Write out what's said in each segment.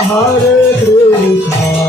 Hare Krishna.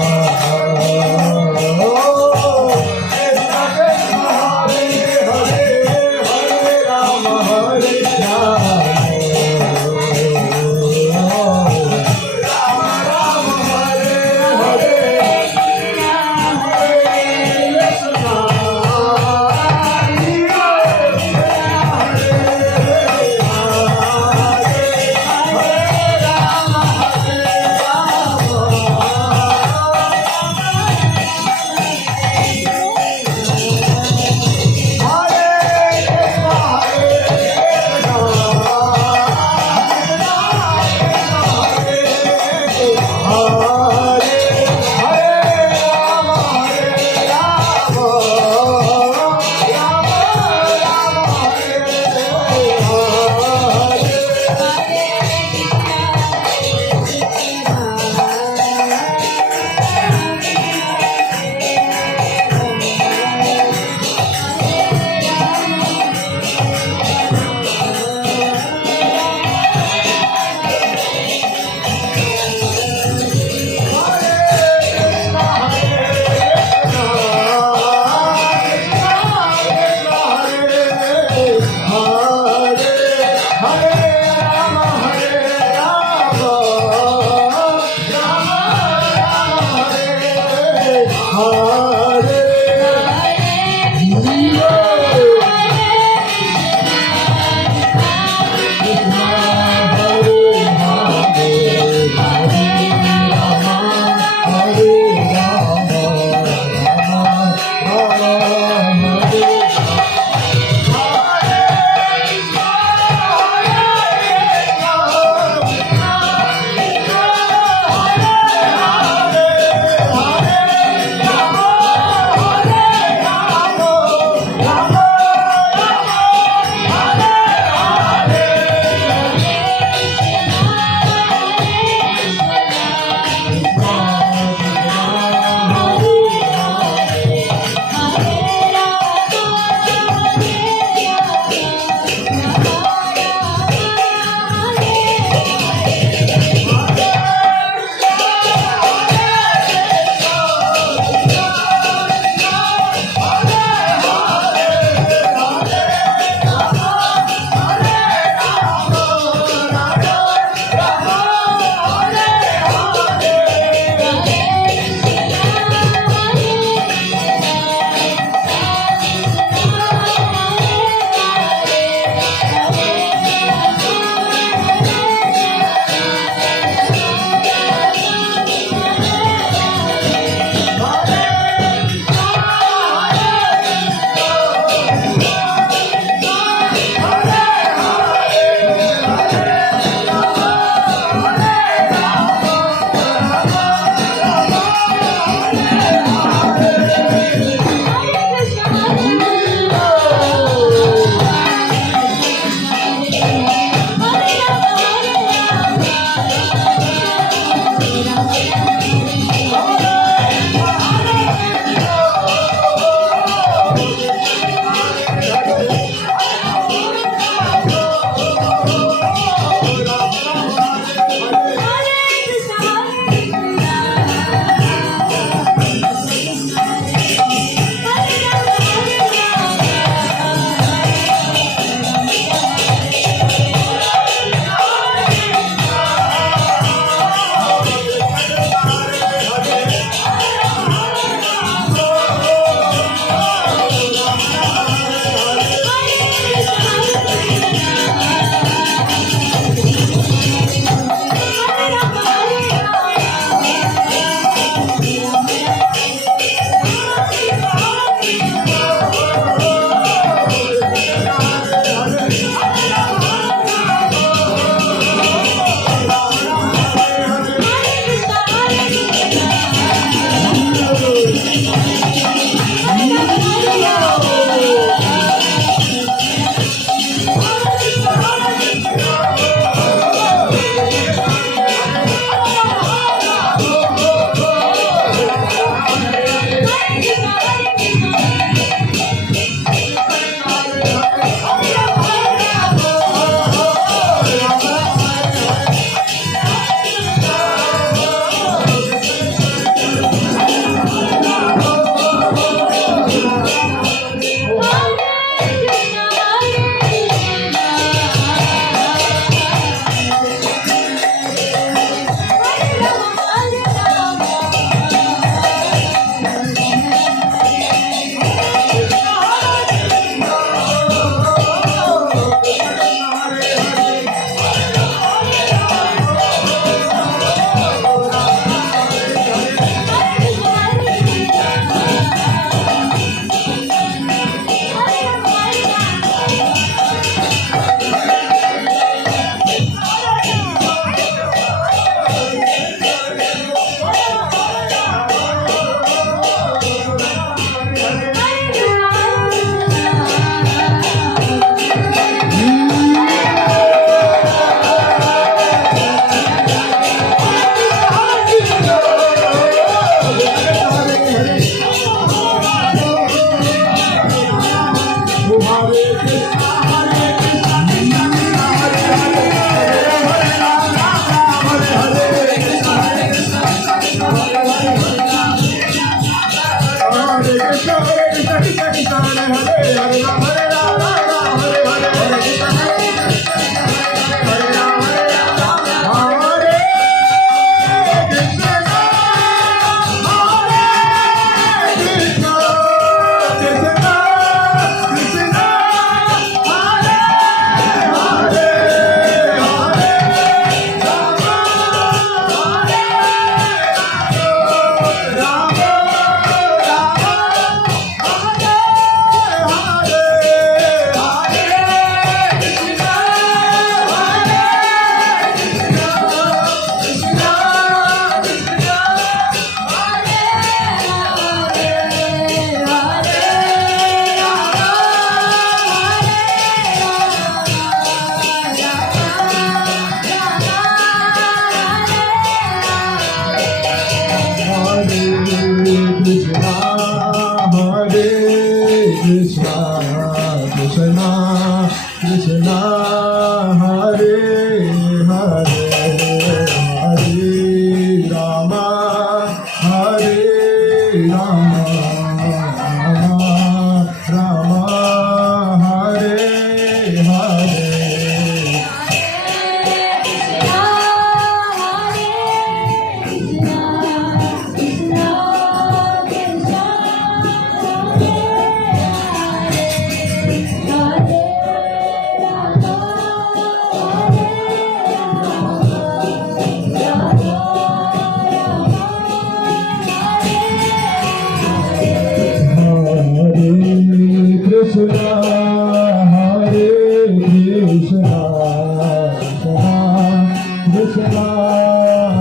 Krishna,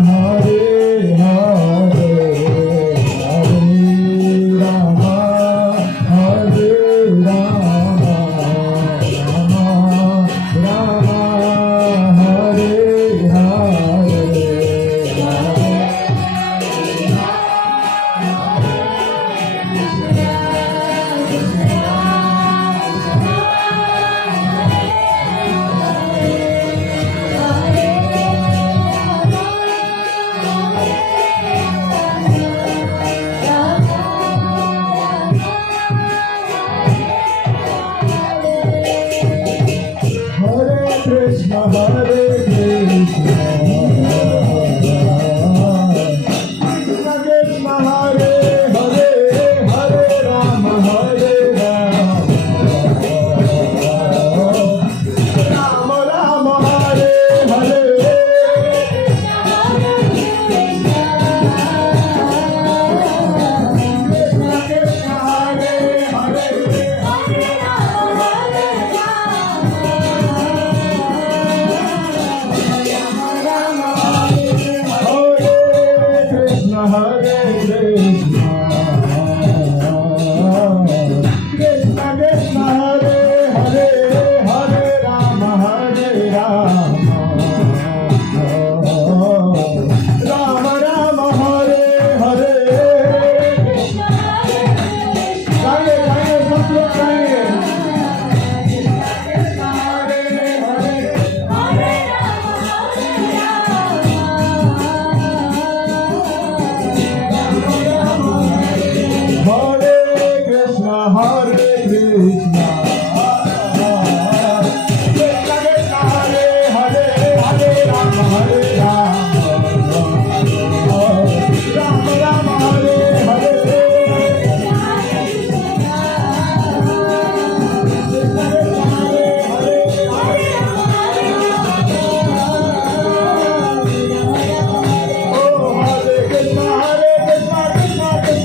Hare Hare, Hare Rama, Hare Rama, Rama Rama, Hare Hare, Hare Krishna, Hare Krishna, Krishna Krishna, Hare Hare, Hare Rama, Hare Rama, Rama Rama, Hare Hare, Krishna Krishna, Hare Hare, Hare Krishna, Hare Krishna, Krishna Krishna, Hare Hare, Hare Rama, Hare Rama, Rama Rama, Hare Hare. गाइए गाइए सब लोग गाइए। Hare Krishna, Hare Krishna, Krishna Krishna, Hare Hare, Hare Rama, Hare Rama, Rama Rama, Hare Hare, Krishna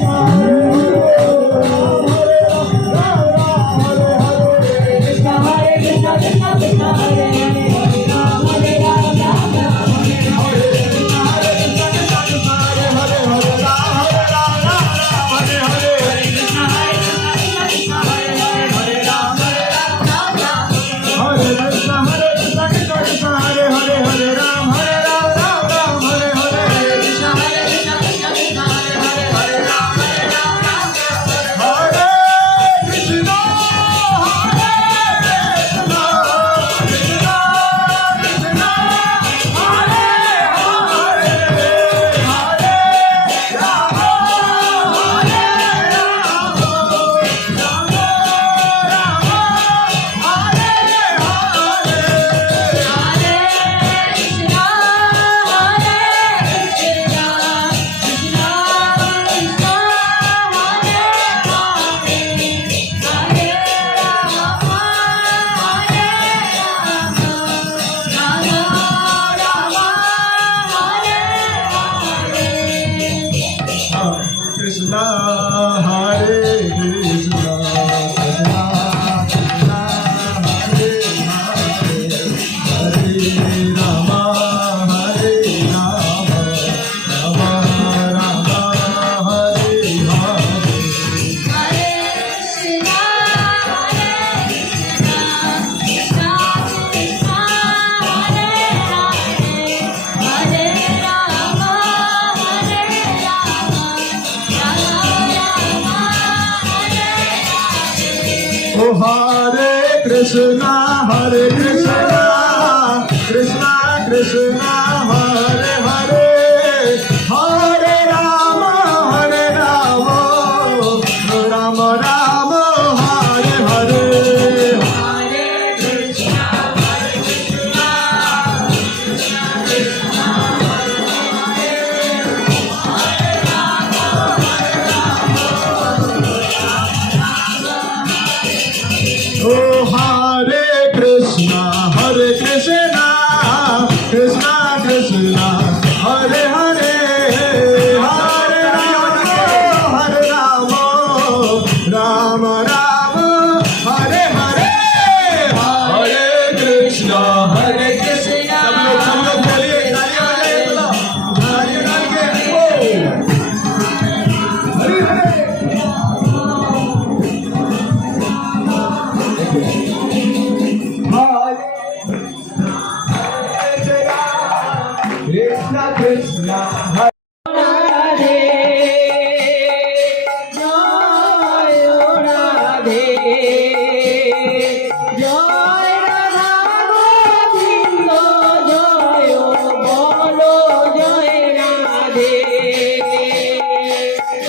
Krishna, Hare Hare, Oh Hare Krishna, Hare Krishna, Krishna Krishna, Hare Krishna, Hare Krishna, Krishna Krishna, Hare Hare, Hare Rama, Hare Rama, Rama Rama, Hare Hare. Oh Hare Krishna, Hare Krishna, Krishna Krishna, Hare Hare, Hare Rama, Hare Rama, Rama Rama, Hare Hare. Krishna Krishna Hare Radhe জয় রাধে জয় রাধা গোবিন্দ জয় বলো জয় রাধে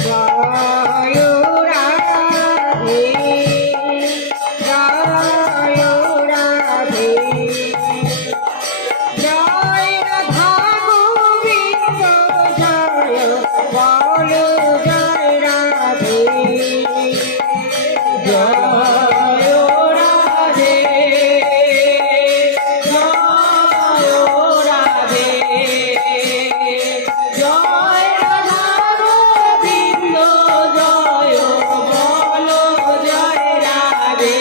জয় রাধে জয় রাধে জয় রাধা গোবিন্দ জয় বলো জয় রাধে জয় রাধে জয় রাধে জয় রাধা গোবিন্দ জয় বলো জয় রাধে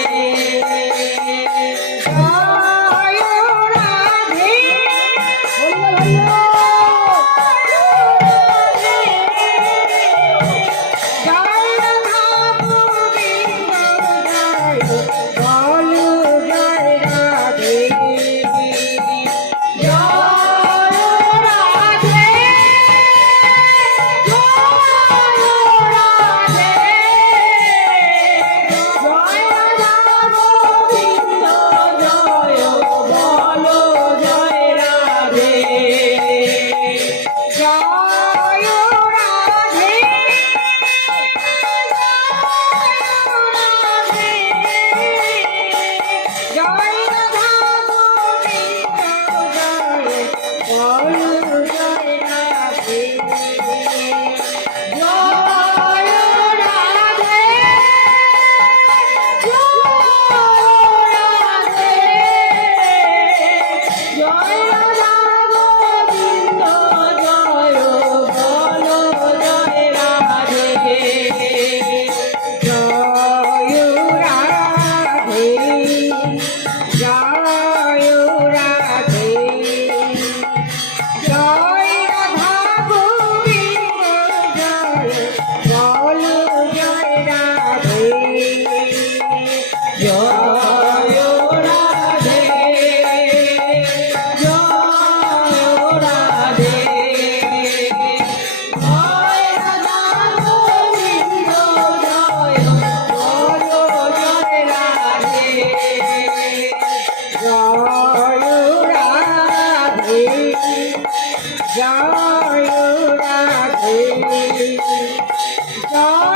জয় রাধে জয় রাধা গোবিন্দ জয় বলো জয় রাধে জয় রাধে জয় রাধে জয় রাধা গোবিন্দ জয় বলো জয় রাধে জয় রাধে জয় রাধা গোবিন্দ জয় বলো জয় রাধে জয় রাধে জয় রাধা গোবিন্দ জয় বলো জয় রাধে জয় রাধে জয় রাধে জয় রাধা গোবিন্দ জয় বলো জয় রাধে জয় রাধে জয় রাধে জয় রাধা গোবিন্দ জয় বলো জয় রাধে জয় রাধে জয় রাধে জয়